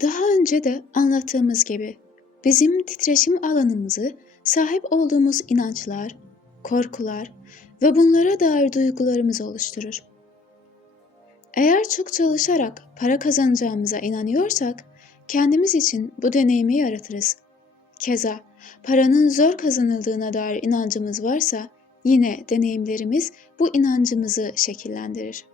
Daha önce de anlattığımız gibi bizim titreşim alanımızı sahip olduğumuz inançlar, korkular ve bunlara dair duygularımız oluşturur. Eğer çok çalışarak para kazanacağımıza inanıyorsak kendimiz için bu deneyimi yaratırız. Keza paranın zor kazanıldığına dair inancımız varsa yine deneyimlerimiz bu inancımızı şekillendirir.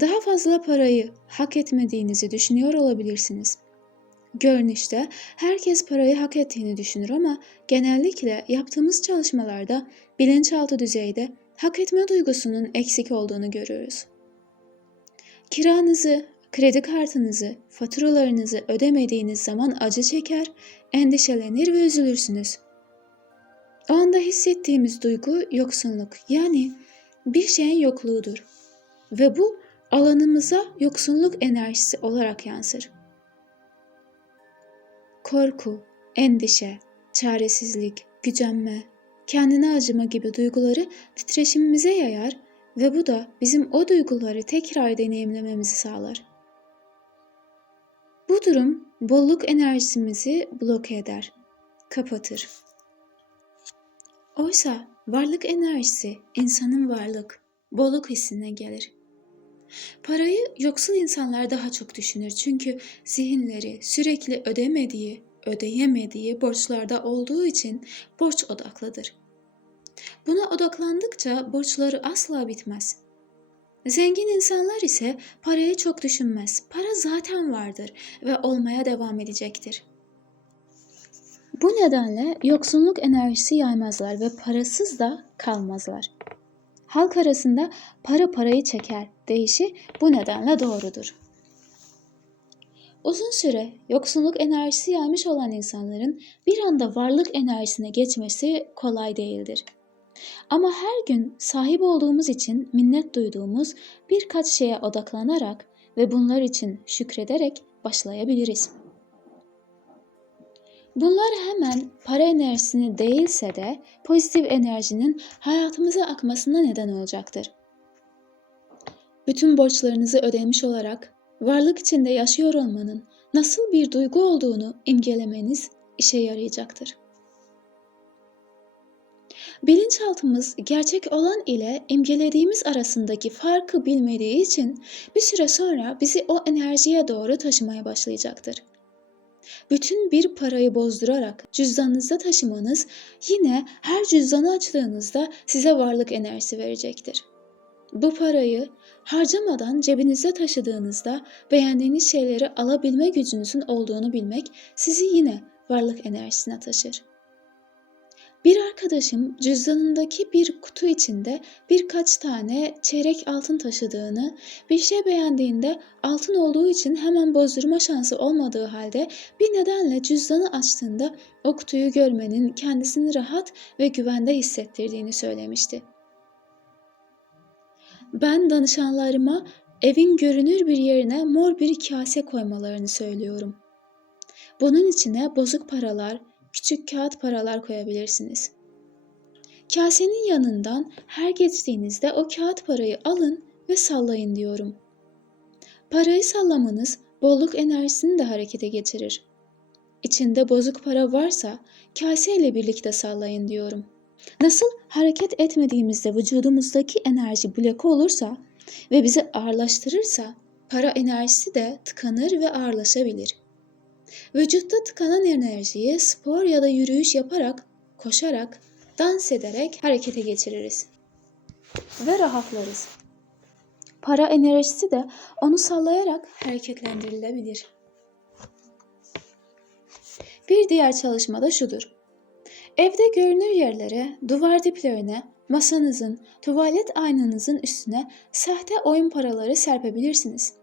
Daha fazla parayı hak etmediğinizi düşünüyor olabilirsiniz. Görünüşte herkes parayı hak ettiğini düşünür ama genellikle yaptığımız çalışmalarda bilinçaltı düzeyde hak etme duygusunun eksik olduğunu görüyoruz. Kiranızı, kredi kartınızı, faturalarınızı ödemediğiniz zaman acı çeker, endişelenir ve üzülürsünüz. O anda hissettiğimiz duygu yoksunluk yani bir şeyin yokluğudur. Ve bu alanımıza yoksunluk enerjisi olarak yansır. Korku, endişe, çaresizlik, gücenme, kendine acıma gibi duyguları titreşimimize yayar ve bu da bizim o duyguları tekrar deneyimlememizi sağlar. Bu durum bolluk enerjimizi bloke eder, kapatır. Oysa varlık enerjisi insanın varlık, bolluk hissine gelir. Parayı yoksul insanlar daha çok düşünür çünkü zihinleri sürekli ödemediği, ödeyemediği borçlarda olduğu için borç odaklıdır. Buna odaklandıkça borçları asla bitmez. Zengin insanlar ise parayı çok düşünmez. Para zaten vardır ve olmaya devam edecektir. Bu nedenle yoksunluk enerjisi yaymazlar ve parasız da kalmazlar. Halk arasında para parayı çeker deyişi bu nedenle doğrudur. Uzun süre yoksunluk enerjisi yaymış olan insanların bir anda varlık enerjisine geçmesi kolay değildir. Ama her gün sahip olduğumuz için minnet duyduğumuz birkaç şeye odaklanarak ve bunlar için şükrederek başlayabiliriz. Bunlar hemen para enerjisini değilse de pozitif enerjinin hayatımıza akmasına neden olacaktır. Bütün borçlarınızı ödemiş olarak varlık içinde yaşıyor olmanın nasıl bir duygu olduğunu imgelemeniz işe yarayacaktır. Bilinçaltımız gerçek olan ile imgelediğimiz arasındaki farkı bilmediği için bir süre sonra bizi o enerjiye doğru taşımaya başlayacaktır. Bütün bir parayı bozdurarak cüzdanınızda taşımanız yine her cüzdanı açtığınızda size varlık enerjisi verecektir. Bu parayı harcamadan cebinizde taşıdığınızda beğendiğiniz şeyleri alabilme gücünüzün olduğunu bilmek sizi yine varlık enerjisine taşır. Bir arkadaşım cüzdanındaki bir kutu içinde birkaç tane çeyrek altın taşıdığını, bir şey beğendiğinde altın olduğu için hemen bozdurma şansı olmadığı halde bir nedenle cüzdanı açtığında o kutuyu görmenin kendisini rahat ve güvende hissettirdiğini söylemişti. Ben danışanlarıma evin görünür bir yerine mor bir kase koymalarını söylüyorum. Bunun içine bozuk paralar, küçük kağıt paralar koyabilirsiniz. Kasenin yanından her geçtiğinizde o kağıt parayı alın ve sallayın diyorum. Parayı sallamanız bolluk enerjisini de harekete geçirir. İçinde bozuk para varsa kase ile birlikte sallayın diyorum. Nasıl hareket etmediğimizde vücudumuzdaki enerji bloke olursa ve bizi ağırlaştırırsa para enerjisi de tıkanır ve ağırlaşabilir. Vücutta tıkanan enerjiyi spor ya da yürüyüş yaparak, koşarak, dans ederek harekete geçiririz. Ve rahatlarız. Para enerjisi de onu sallayarak hareketlendirilebilir. Bir diğer çalışma da şudur. Evde görünür yerlere, duvar diplerine, masanızın, tuvalet aynanızın üstüne sahte oyun paraları serpebilirsiniz.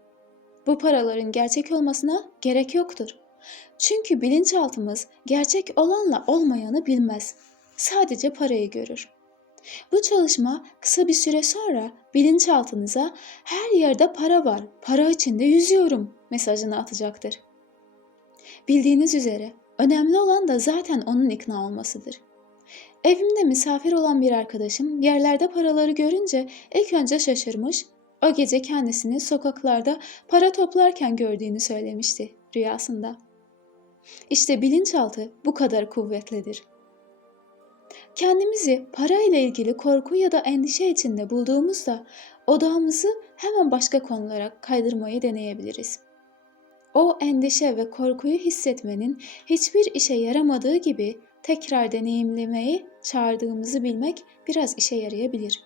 Bu paraların gerçek olmasına gerek yoktur. Çünkü bilinçaltımız gerçek olanla olmayanı bilmez. Sadece parayı görür. Bu çalışma kısa bir süre sonra bilinçaltınıza her yerde para var, para içinde yüzüyorum mesajını atacaktır. Bildiğiniz üzere önemli olan da zaten onun ikna olmasıdır. Evimde misafir olan bir arkadaşım yerlerde paraları görünce ilk önce şaşırmış, O gece kendisini sokaklarda para toplarken gördüğünü söylemişti rüyasında. İşte bilinçaltı bu kadar kuvvetlidir. Kendimizi para ile ilgili korku ya da endişe içinde bulduğumuzda odağımızı hemen başka konulara kaydırmayı deneyebiliriz. O endişe ve korkuyu hissetmenin hiçbir işe yaramadığı gibi tekrar deneyimlemeyi çağırdığımızı bilmek biraz işe yarayabilir.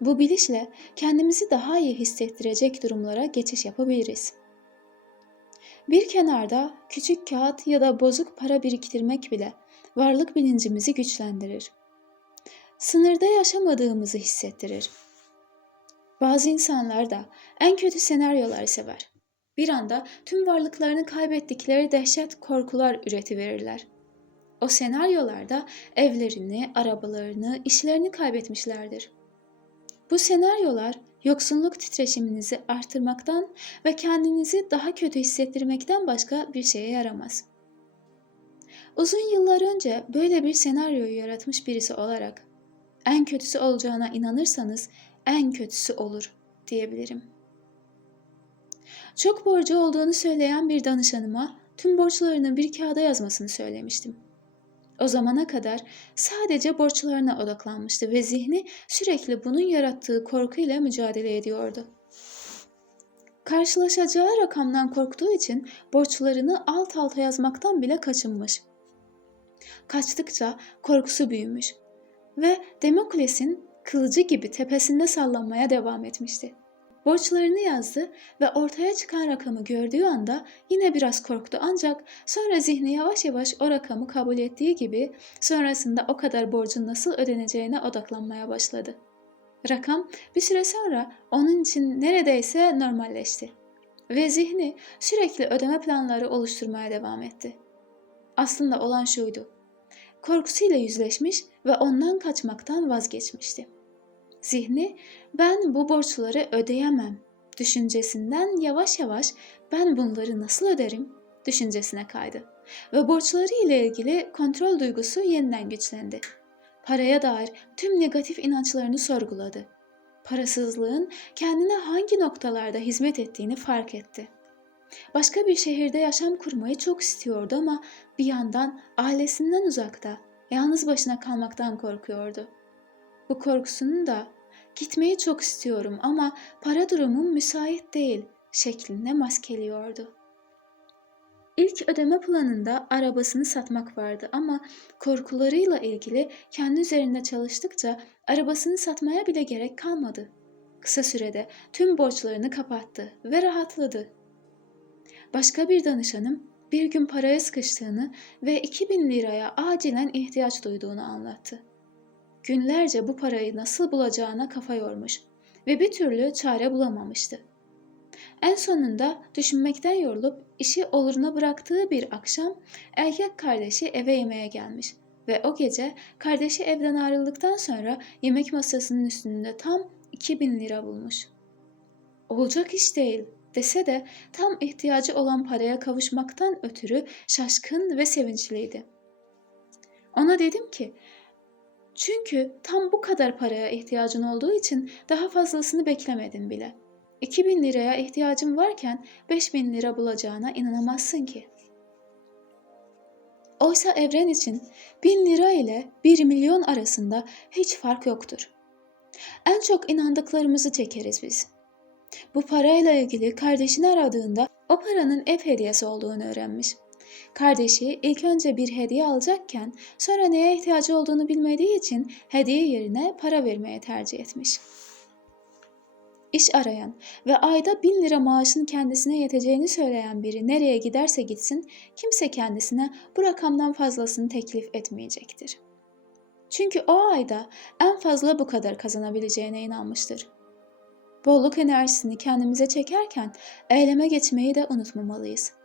Bu bilişle kendimizi daha iyi hissettirecek durumlara geçiş yapabiliriz. Bir kenarda küçük kağıt ya da bozuk para biriktirmek bile varlık bilincimizi güçlendirir. Sınırda yaşamadığımızı hissettirir. Bazı insanlar da en kötü senaryoları sever. Bir anda tüm varlıklarını kaybettikleri dehşet korkular üretiverirler. O senaryolarda evlerini, arabalarını, işlerini kaybetmişlerdir. Bu senaryolar yoksunluk titreşiminizi artırmaktan ve kendinizi daha kötü hissettirmekten başka bir şeye yaramaz. Uzun yıllar önce böyle bir senaryoyu yaratmış birisi olarak en kötüsü olacağına inanırsanız en kötüsü olur diyebilirim. Çok borcu olduğunu söyleyen bir danışanıma tüm borçlarını bir kağıda yazmasını söylemiştim. O zamana kadar sadece borçlarına odaklanmıştı ve zihni sürekli bunun yarattığı korkuyla mücadele ediyordu. Karşılaşacağı rakamdan korktuğu için borçlarını alt alta yazmaktan bile kaçınmış. Kaçtıkça korkusu büyümüş ve Demokles'in kılıcı gibi tepesinde sallanmaya devam etmişti. Borçlarını yazdı ve ortaya çıkan rakamı gördüğü anda yine biraz korktu ancak sonra zihni yavaş yavaş o rakamı kabul ettiği gibi sonrasında o kadar borcun nasıl ödeneceğine odaklanmaya başladı. Rakam bir süre sonra onun için neredeyse normalleşti ve zihni sürekli ödeme planları oluşturmaya devam etti. Aslında olan şuydu. Korkusuyla yüzleşmiş ve ondan kaçmaktan vazgeçmişti. Zihni ben bu borçları ödeyemem düşüncesinden yavaş yavaş ben bunları nasıl öderim düşüncesine kaydı. Ve borçları ile ilgili kontrol duygusu yeniden güçlendi. Paraya dair tüm negatif inançlarını sorguladı. Parasızlığın kendine hangi noktalarda hizmet ettiğini fark etti. Başka bir şehirde yaşam kurmayı çok istiyordu ama bir yandan ailesinden uzakta, yalnız başına kalmaktan korkuyordu. Bu korkusunun da gitmeyi çok istiyorum ama para durumum müsait değil şeklinde maskeliyordu. İlk ödeme planında arabasını satmak vardı ama korkularıyla ilgili kendi üzerinde çalıştıkça arabasını satmaya bile gerek kalmadı. Kısa sürede tüm borçlarını kapattı ve rahatladı. Başka bir danışanım bir gün paraya sıkıştığını ve 2000 liraya acilen ihtiyaç duyduğunu anlattı. Günlerce bu parayı nasıl bulacağına kafa yormuş ve bir türlü çare bulamamıştı. En sonunda düşünmekten yorulup işi oluruna bıraktığı bir akşam erkek kardeşi eve yemeğe gelmiş ve o gece kardeşi evden ayrıldıktan sonra yemek masasının üstünde tam 2000 lira bulmuş. Olacak iş değil dese de tam ihtiyacı olan paraya kavuşmaktan ötürü şaşkın ve sevinçliydi. Ona dedim ki çünkü tam bu kadar paraya ihtiyacın olduğu için daha fazlasını beklemedin bile. 2000 liraya ihtiyacın varken 5000 lira bulacağına inanamazsın ki. Oysa evren için 1000 lira ile 1 milyon arasında hiç fark yoktur. En çok inandıklarımızı çekeriz biz. Bu parayla ilgili kardeşini aradığında o paranın ev hediyesi olduğunu öğrenmiş. Kardeşi ilk önce bir hediye alacakken sonra neye ihtiyacı olduğunu bilmediği için hediye yerine para vermeye tercih etmiş. İş arayan ve ayda bin lira maaşın kendisine yeteceğini söyleyen biri nereye giderse gitsin kimse kendisine bu rakamdan fazlasını teklif etmeyecektir. Çünkü o ayda en fazla bu kadar kazanabileceğine inanmıştır. Bolluk enerjisini kendimize çekerken eyleme geçmeyi de unutmamalıyız.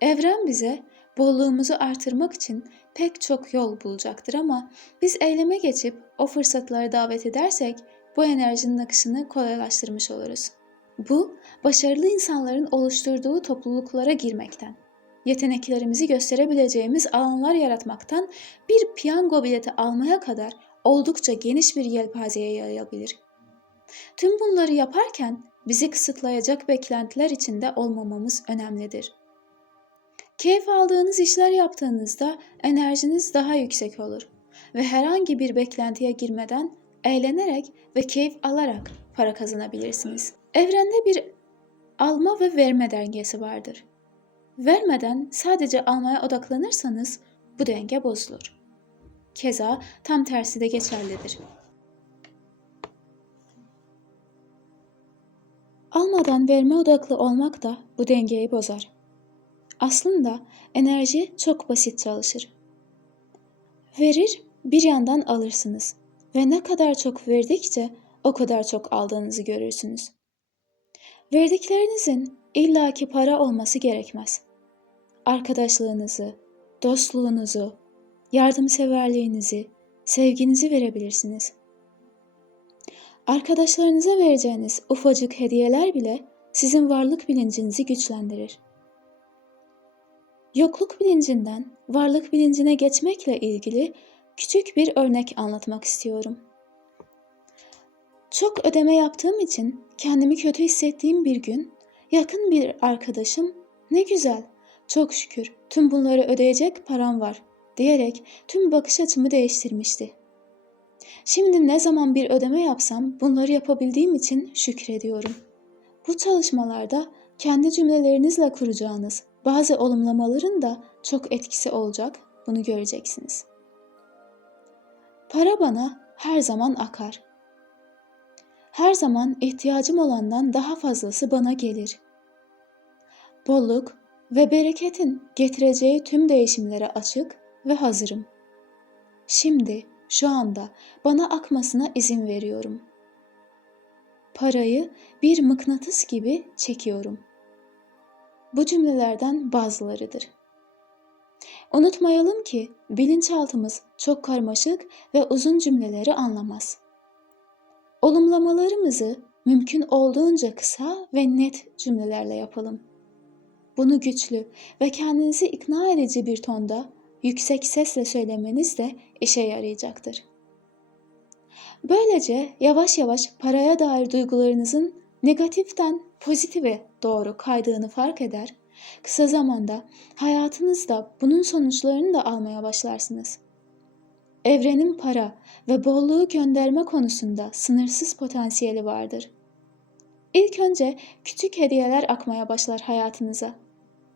Evren bize bolluğumuzu artırmak için pek çok yol bulacaktır ama biz eyleme geçip o fırsatları davet edersek bu enerjinin akışını kolaylaştırmış oluruz. Bu, başarılı insanların oluşturduğu topluluklara girmekten, yeteneklerimizi gösterebileceğimiz alanlar yaratmaktan bir piyango bileti almaya kadar oldukça geniş bir yelpazeye yayılabilir. Tüm bunları yaparken bizi kısıtlayacak beklentiler içinde olmamamız önemlidir. Keyif aldığınız işler yaptığınızda enerjiniz daha yüksek olur ve herhangi bir beklentiye girmeden eğlenerek ve keyif alarak para kazanabilirsiniz. Evrende bir alma ve verme dengesi vardır. Vermeden sadece almaya odaklanırsanız bu denge bozulur. Keza tam tersi de geçerlidir. Almadan verme odaklı olmak da bu dengeyi bozar. Aslında enerji çok basit çalışır. Verir, bir yandan alırsınız ve ne kadar çok verdikçe o kadar çok aldığınızı görürsünüz. Verdiklerinizin illaki para olması gerekmez. Arkadaşlığınızı, dostluğunuzu, yardımseverliğinizi, sevginizi verebilirsiniz. Arkadaşlarınıza vereceğiniz ufacık hediyeler bile sizin varlık bilincinizi güçlendirir. Yokluk bilincinden varlık bilincine geçmekle ilgili küçük bir örnek anlatmak istiyorum. Çok ödeme yaptığım için kendimi kötü hissettiğim bir gün yakın bir arkadaşım ne güzel, çok şükür tüm bunları ödeyecek param var diyerek tüm bakış açımı değiştirmişti. Şimdi ne zaman bir ödeme yapsam bunları yapabildiğim için şükrediyorum. Bu çalışmalarda kendi cümlelerinizle kuracağınız bazı olumlamaların da çok etkisi olacak. Bunu göreceksiniz. Para bana her zaman akar. Her zaman ihtiyacım olandan daha fazlası bana gelir. Bolluk ve bereketin getireceği tüm değişimlere açık ve hazırım. Şimdi, şu anda bana akmasına izin veriyorum. Parayı bir mıknatıs gibi çekiyorum. Bu cümlelerden bazılarıdır. Unutmayalım ki bilinçaltımız çok karmaşık ve uzun cümleleri anlamaz. Olumlamalarımızı mümkün olduğunca kısa ve net cümlelerle yapalım. Bunu güçlü ve kendinizi ikna edici bir tonda yüksek sesle söylemeniz de işe yarayacaktır. Böylece yavaş yavaş paraya dair duygularınızın negatiften pozitife doğru kaydığını fark eder, kısa zamanda hayatınızda bunun sonuçlarını da almaya başlarsınız. Evrenin para ve bolluğu gönderme konusunda sınırsız potansiyeli vardır. İlk önce küçük hediyeler akmaya başlar hayatınıza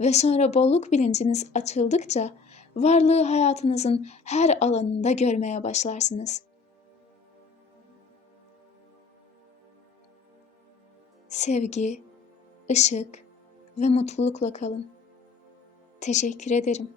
ve sonra bolluk bilinciniz açıldıkça varlığı hayatınızın her alanında görmeye başlarsınız. Sevgi, ışık ve mutlulukla kalın. Teşekkür ederim.